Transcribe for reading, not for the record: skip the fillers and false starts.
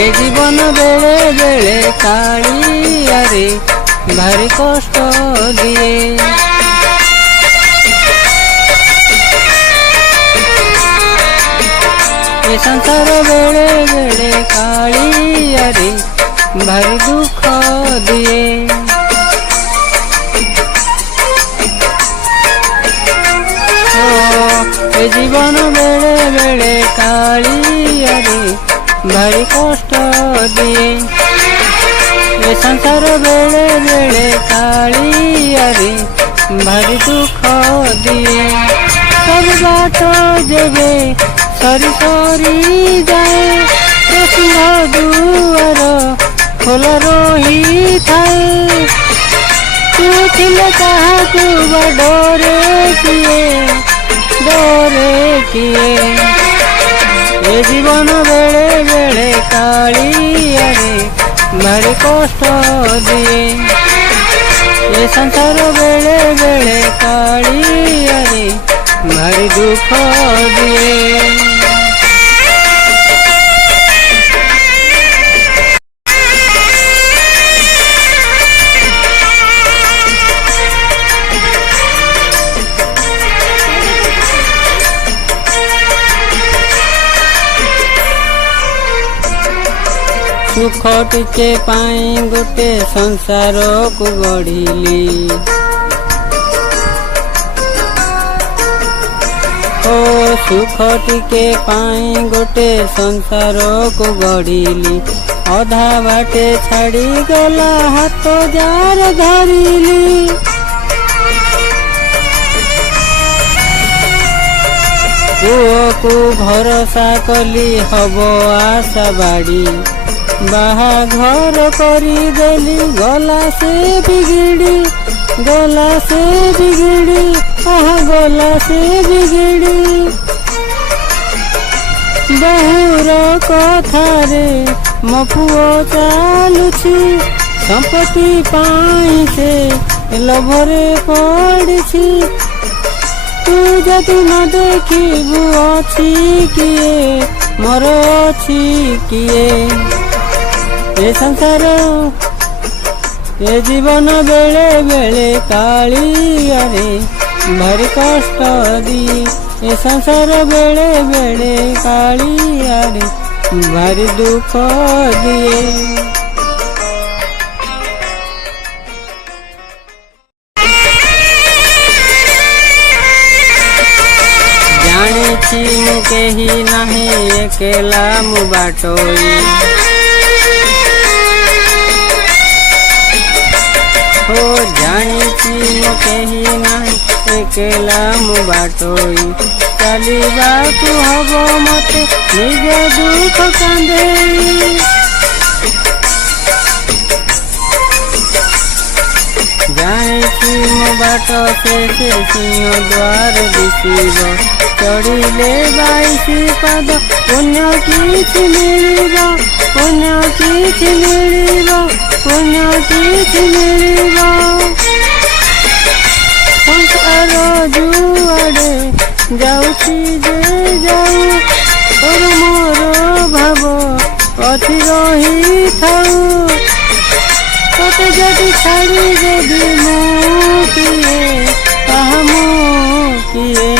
ए जीवन बेले बेले कालियारे भारी कष्ट दिए। ए संसार बेले बेले कालियारे भारी दुख दिए। ए जीवन बेले बेले कालियारे भारी कष्ट दिए। ए संसार बेले बेले कालियारे भारी दुख दिए। सब बात जेबे सरी सरी जाए सिंह दुआर खोला रही थाए। तू थिले काहाकू बा डरे किए ए जीवन बेले बेले कालियारे भारी कष्ट दिए। ए संसार बेले बेले कालियारे भारी दुख दिए। सुख टिके पाई गोटे संसार को गढ़िली। ओ सुख टिके पाई गोटे संसार को गढ़िली। अधा बाटे छाड़ी गला हाथ जार धरिली। पुओ को भरोसा कली हब आशा बाड़ी। बाहाघर करी देली गला से बिगिड़ी। गला से बिगिड़ी गला से बिगिड़ी। बहुर कथारे मो पुओ चालुछि। संपत्ति पाई से लोभरे पड़िछि। तू जदि न देखिबु अछि किए मोर अछि किए। ए संसार ए जीवन बेले बेले कालियारे भारी कष्ट दिए। ए संसार बेले बेले कालियारे भारी दुख दिए। जानिछि मु केही नाही एकेला मु बाटोई। हो जानिछि मु केही नाही एकेला मु बाटोई। चलिबाकु हब मते निज दुख कांदेई। जानिछि मो बाट से सिंह द्वार दिशिब। चढ़िले 22 पाद पुण्य किछि मिलिब। पुण्य किछि मिलिब। पुण्य किछि मिलिब। संसार जुआड़े जाउछि जे जाऊ। तोर मोर भाव अति रही थाऊ। तोते जदि छाड़ी देबी मु किए ताहा मु किए।